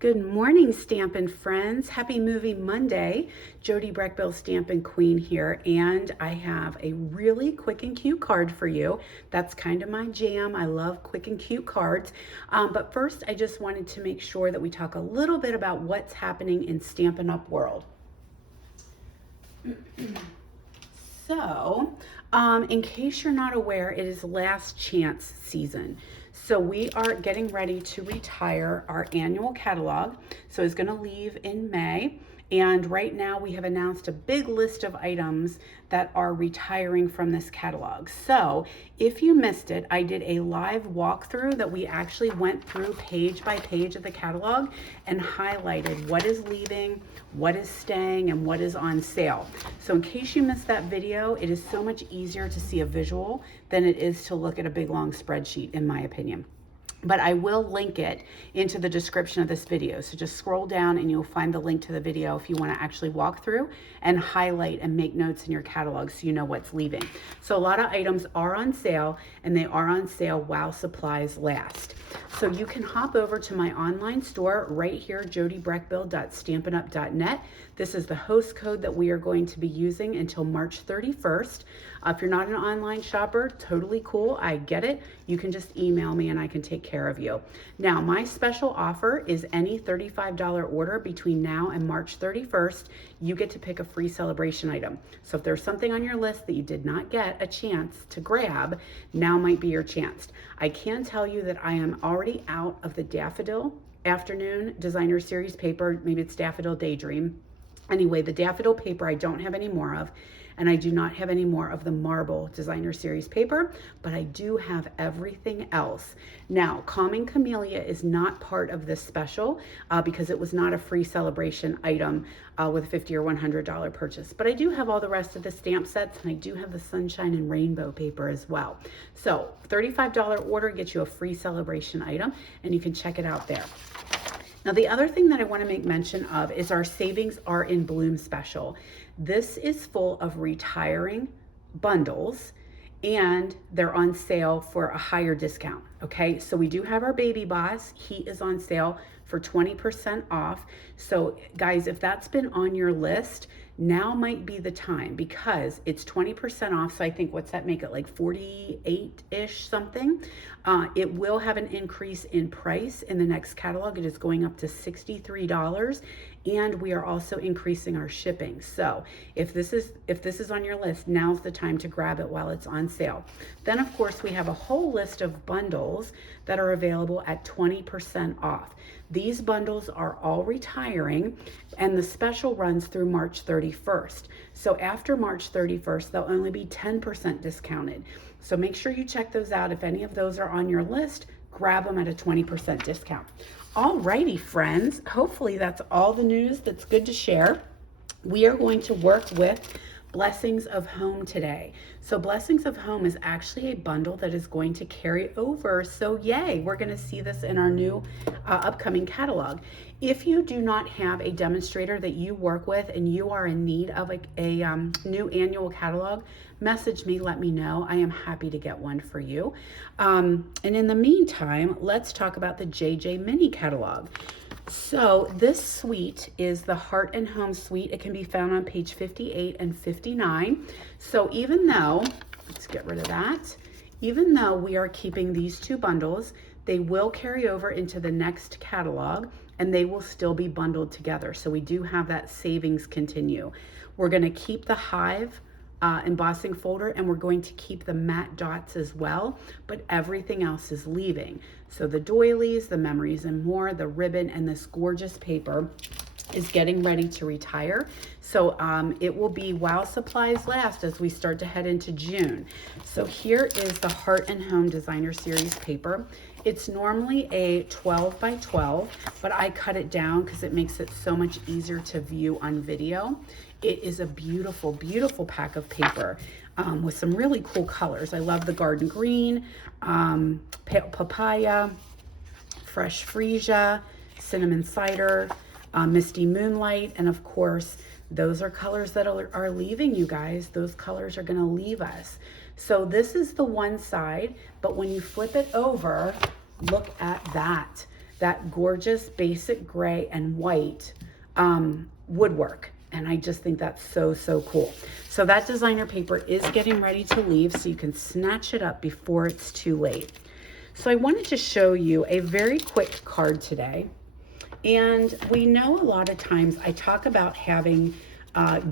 Good morning, Stampin' friends. Happy Movie Monday. Jody Brechbill, Stampin' Queen here, and I have a really quick and cute card for you. That's kind of my jam. I love quick and cute cards. But first, I just wanted to make sure that we talk a little bit about what's happening in Stampin' Up world. So, in case you're not aware, it is last chance season. So we are getting ready to retire our annual catalog. So it's going to leave in May. And right now we have announced a big list of items that are retiring from this catalog. So if you missed it, I did a live walkthrough that we actually went through page by page of the catalog and highlighted what is leaving, what is staying, and what is on sale. So in case you missed that video, it is so much easier to see a visual than it is to look at a big long spreadsheet, in my opinion. But I will link it into the description of this video. So just scroll down and you'll find the link to the video if you want to actually walk through and highlight and make notes in your catalog so you know what's leaving. So a lot of items are on sale, and they are on sale while supplies last. So you can hop over to my online store right here, jodybrechbill.stampinup.net. This is the host code that we are going to be using until March 31st. If you're not an online shopper, totally cool. I get it. You can just email me and I can take care of you. Now, my special offer is any $35 order between now and March 31st, you get to pick a free celebration item. So if there's something on your list that you did not get a chance to grab, now might be your chance. I can tell you that I am already out of the Daffodil Afternoon Designer Series paper. Maybe it's Daffodil Daydream. Anyway, the Daffodil paper I don't have any more of, and I do not have any more of the Marble Designer Series paper, but I do have everything else. Now, Calming Camellia is not part of this special because it was not a free celebration item with a $50 or $100 purchase. But I do have all the rest of the stamp sets, and I do have the Sunshine and Rainbow paper as well. So $35 order gets you a free celebration item, and you can check it out there. Now, the other thing that I want to make mention of is our Savings Are in Bloom special. This is full of retiring bundles, and they're on sale for a higher discount, okay? So we do have our Baby Boss. He is on sale for 20% off. So guys, if that's been on your list, now might be the time because it's 20% off. So I think, what's that make it, like 48-ish something? It will have an increase in price in the next catalog. It is going up to $63, and we are also increasing our shipping. So if this is on your list, now's the time to grab it while it's on sale. Then of course we have a whole list of bundles that are available at 20% off. These bundles are all retiring, and the special runs through March 31st. So after March 31st, they'll only be 10% discounted. So make sure you check those out. If any of those are on your list, grab them at a 20% discount. Alrighty, friends, hopefully that's all the news that's good to share. We are going to work with Blessings of Home today. So Blessings of Home is actually a bundle that is going to carry over. So yay, we're going to see this in our new upcoming catalog. If you do not have a demonstrator that you work with and you are in need of a new annual catalog, message me, let me know. I am happy to get one for you. And in the meantime, let's talk about the JJ Mini catalog. So this suite is the Heart and Home suite. It can be found on page 58 and 59. So even though, let's get rid of that, even though we are keeping these two bundles, they will carry over into the next catalog, and they will still be bundled together. So we do have that savings continue. We're going to keep the Hive embossing folder, and we're going to keep the matte dots as well, but everything else is leaving. So the doilies, the memories and more, the ribbon, and this gorgeous paper is getting ready to retire. So it will be while supplies last as we start to head into June. So here is the Heart and Home Designer Series paper. It's normally a 12 by 12, but I cut it down because it makes it so much easier to view on video. It is a beautiful, beautiful pack of paper with some really cool colors. I love the garden green, papaya, fresh freesia, cinnamon cider, Misty Moonlight, and of course, those are colors that are leaving, you guys. Those colors are going to leave us. So this is the one side, but when you flip it over, look at that. that gorgeous basic gray and white woodwork. And I just think that's so, so cool. So that designer paper is getting ready to leave, so you can snatch it up before it's too late. So I wanted to show you a very quick card today. And we know a lot of times I talk about having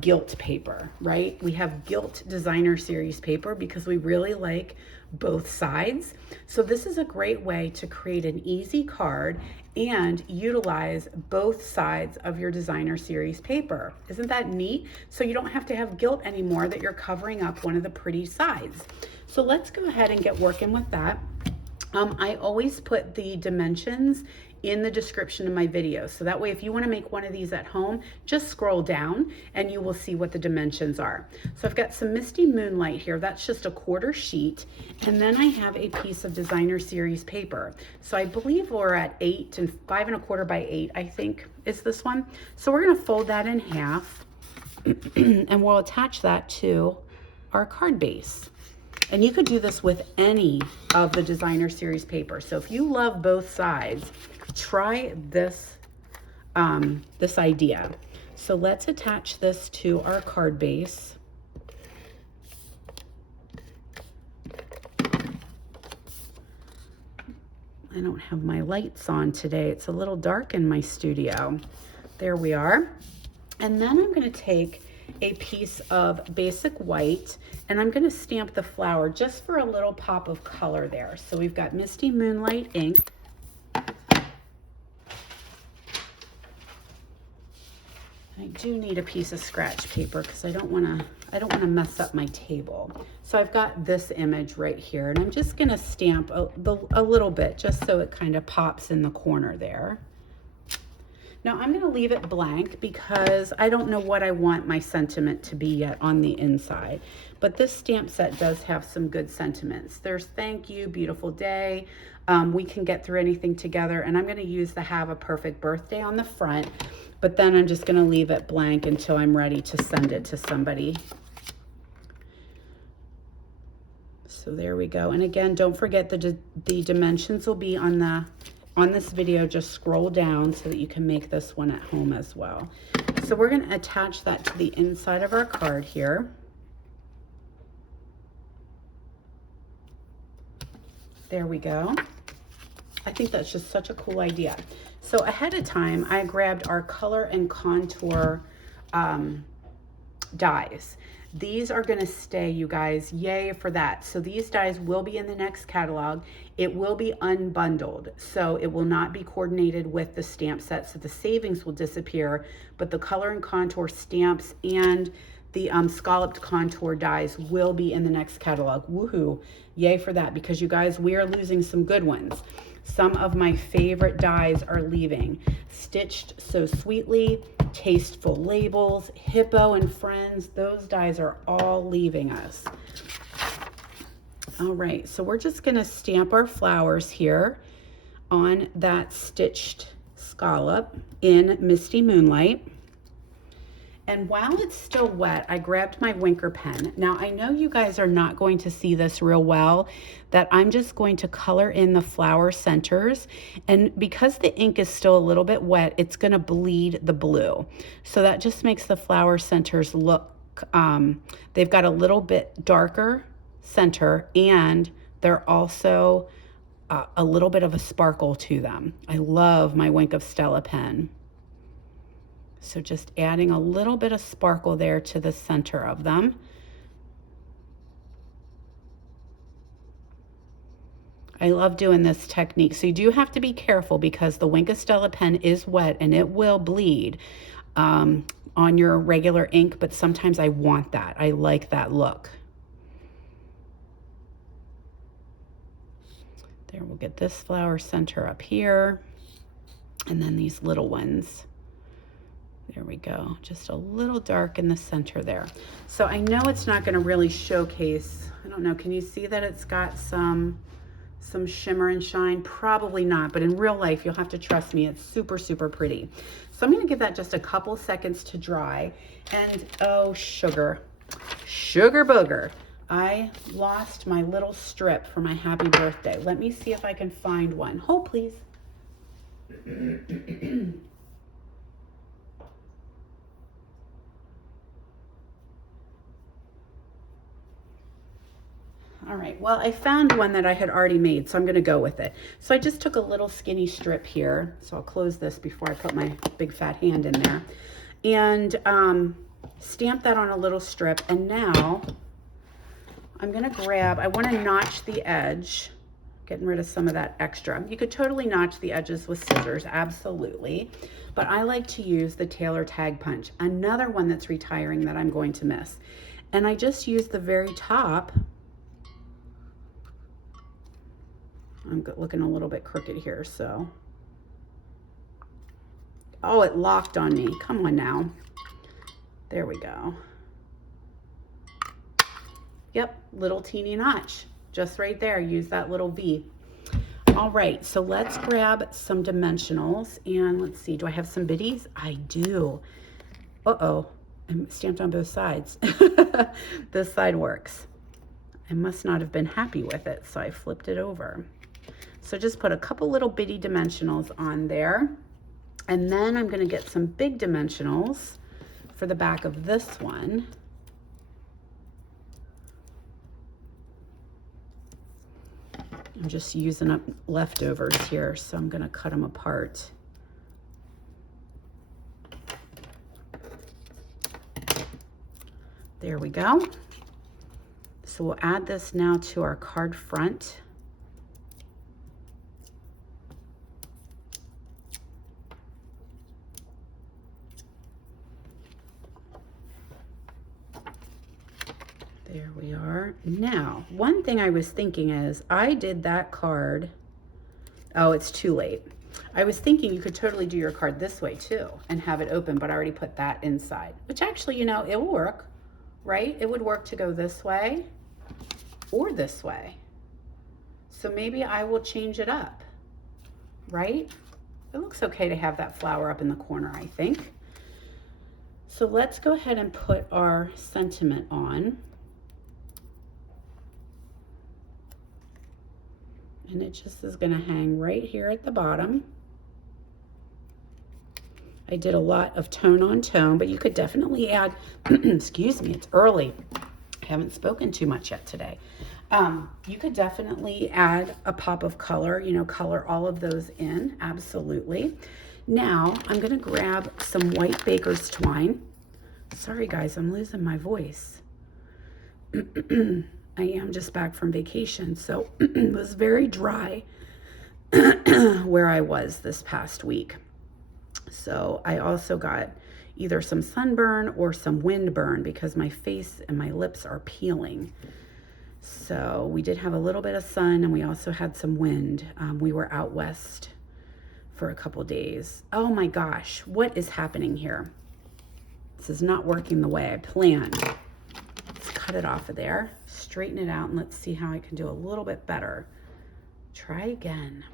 gilt paper, right? We have gilt designer series paper because we really like both sides. So this is a great way to create an easy card and utilize both sides of your designer series paper. Isn't that neat? So you don't have to have gilt anymore, that you're covering up one of the pretty sides. So let's go ahead and get working with that. I always put the dimensions in the description of my video. So that way, if you want to make one of these at home, just scroll down and you will see what the dimensions are. So I've got some Misty Moonlight here. That's just a 1/4 sheet. And then I have a piece of designer series paper. So I believe we're at 8 and 5 1/4 by 8, I think is this one. So we're going to fold that in half and we'll attach that to our card base. And you could do this with any of the designer series paper. So if you love both sides, try this, this idea. So let's attach this to our card base. I don't have my lights on today. It's a little dark in my studio. There we are. And then I'm going to take a piece of basic white and I'm going to stamp the flower just for a little pop of color there. So we've got Misty Moonlight ink. I do need a piece of scratch paper because I don't want to mess up my table. So I've got this image right here and I'm just going to stamp a little bit just so it kind of pops in the corner there. Now I'm going to leave it blank because I don't know what I want my sentiment to be yet on the inside. But this stamp set does have some good sentiments. There's thank you, beautiful day, we can get through anything together. And I'm going to use the have a perfect birthday on the front. But then I'm just going to leave it blank until I'm ready to send it to somebody. So there we go. And again, don't forget the dimensions will be on this video. Just scroll down so that you can make this one at home as well. So we're going to attach that to the inside of our card here. There we go. I think that's just such a cool idea. So ahead of time, I grabbed our color and contour dies. These are going to stay, you guys. Yay for that. So these dies will be in the next catalog. It will be unbundled, so it will not be coordinated with the stamp set, so the savings will disappear, but the color and contour stamps and the scalloped contour dies will be in the next catalog. Woohoo. Yay for that, because you guys, we are losing some good ones. Some of my favorite dies are leaving. Stitched So Sweetly, Tasteful Labels, Hippo and Friends, those dies are all leaving us. All right, so we're just gonna stamp our flowers here on that stitched scallop in Misty Moonlight. And while it's still wet, I grabbed my Winker pen. Now, I know you guys are not going to see this real well, that I'm just going to color in the flower centers. And because the ink is still a little bit wet, it's gonna bleed the blue. So that just makes the flower centers look, they've got a little bit darker center and they're also a little bit of a sparkle to them. I love my Wink of Stella pen. So just adding a little bit of sparkle there to the center of them. I love doing this technique. So you do have to be careful because the Wink of Stella pen is wet and it will bleed on your regular ink, but sometimes I want that. I like that look. There, we'll get this flower center up here and then these little ones. There we go, just a little dark in the center there. So I know it's not gonna really showcase, I don't know, can you see that it's got some shimmer and shine? Probably not, but in real life, you'll have to trust me, it's super, super pretty. So I'm gonna give that just a couple seconds to dry. And oh, sugar booger. I lost my little strip for my happy birthday. Let me see if I can find one. Hold, please. All right, well, I found one that I had already made, so I'm gonna go with it. So I just took a little skinny strip here. So I'll close this before I put my big fat hand in there. And stamp that on a little strip. And now I'm gonna grab, I wanna notch the edge, getting rid of some of that extra. You could totally notch the edges with scissors, absolutely. But I like to use the Tailor Tag Punch, another one that's retiring that I'm going to miss. And I just use the very top. I'm looking a little bit crooked here, so. Oh, it locked on me. Come on now. There we go. Yep, little teeny notch. Just right there, use that little V. All right, so let's grab some dimensionals and let's see, do I have some biddies? I do. Uh-oh, I'm stamped on both sides. This side works. I must not have been happy with it, so I flipped it over. So just put a couple little bitty dimensionals on there. And then I'm gonna get some big dimensionals for the back of this one. I'm just using up leftovers here, so I'm gonna cut them apart. There we go. So we'll add this now to our card front. There we are. Now, one thing I was thinking is, I did that card. Oh, it's too late. I was thinking you could totally do your card this way too and have it open, but I already put that inside, which actually, you know, it will work, right? It would work to go this way or this way. So maybe I will change it up, right? It looks okay to have that flower up in the corner, I think. So let's go ahead and put our sentiment on. And it just is gonna hang right here at the bottom. I did a lot of tone on tone, but you could definitely add, excuse me, it's early. I haven't spoken too much yet today. You could definitely add a pop of color, you know, color all of those in, absolutely. Now, I'm gonna grab some white baker's twine. Sorry guys, I'm losing my voice. I am just back from vacation, so it was very dry where I was this past week. So I also got either some sunburn or some wind burn because my face and my lips are peeling. So we did have a little bit of sun and we also had some wind. We were out west for a couple days. Oh my gosh, what is happening here? This is not working the way I planned. Let's cut it off of there, straighten it out, and let's see how I can do a little bit better. Try again.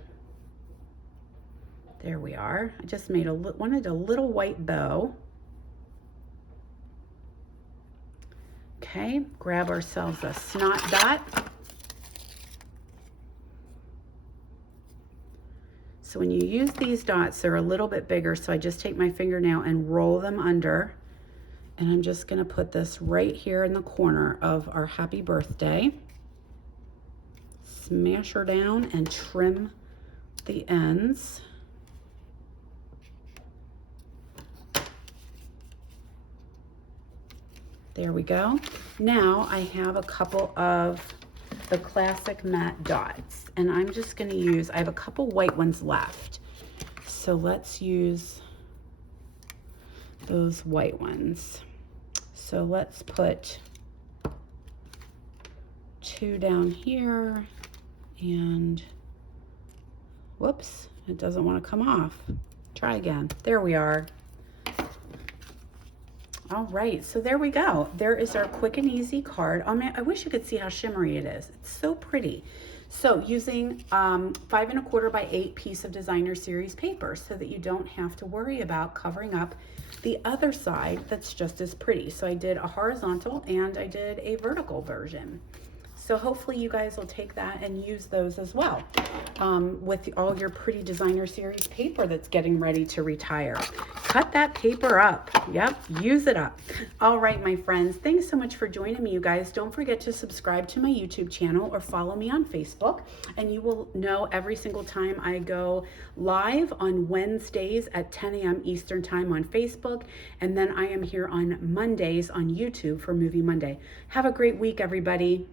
There we are. I just made wanted a little white bow. Okay, grab ourselves a snot dot. So when you use these dots, they're a little bit bigger, so I just take my fingernail and roll them under. And I'm just gonna put this right here in the corner of our happy birthday. Smash her down and trim the ends. There we go. Now I have a couple of the classic matte dots, and I'm just gonna use, I have a couple white ones left. So let's use those white ones. So let's put 2 down here, and whoops, it doesn't want to come off. Try again. There we are. All right, so there we go. There is our quick and easy card. Oh man, I wish you could see how shimmery it is. It's so pretty. So using 5 1/4 by 8 piece of designer series paper so that you don't have to worry about covering up the other side that's just as pretty. So I did a horizontal and I did a vertical version. So hopefully you guys will take that and use those as well with all your pretty designer series paper that's getting ready to retire. Cut that paper up. Yep, use it up. All right, my friends, thanks so much for joining me, you guys. Don't forget to subscribe to my YouTube channel or follow me on Facebook, and you will know every single time I go live on Wednesdays at 10 a.m. Eastern Time on Facebook, and then I am here on Mondays on YouTube for Movie Monday. Have a great week, everybody.